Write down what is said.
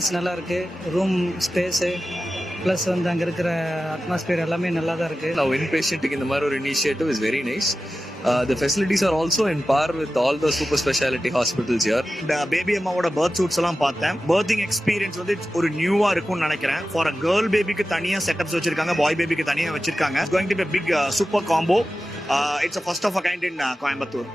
ஆம்பியன்ஸ் நல்லா இருக்குது, room space plus வந்து அங்கே இருக்கிற அட்மாஸ்பியர் எல்லாமே நல்லா தான் இருக்குது. Now inpatient இந்த மாதிரி ஒரு initiative is very nice. The facilities are also in par with all the super specialty hospitals here. இந்த பேபி அம்மாவோட பர்த் சூட்ஸ் எல்லாம் பார்த்தேன். பர்த்திங் எக்ஸ்பீரியன்ஸ் வந்து ஒரு நியூவா இருக்கும்னு நினைக்கிறேன். ஃபார் அ கேர்ள் பேபிக்கு தனியா செட்டப்ஸ் வச்சிருக்காங்க, பாய் பேபிக்கு தனியா வச்சிருக்காங்க. It's going to be a big super combo. It's a first of a kind in Coimbatore.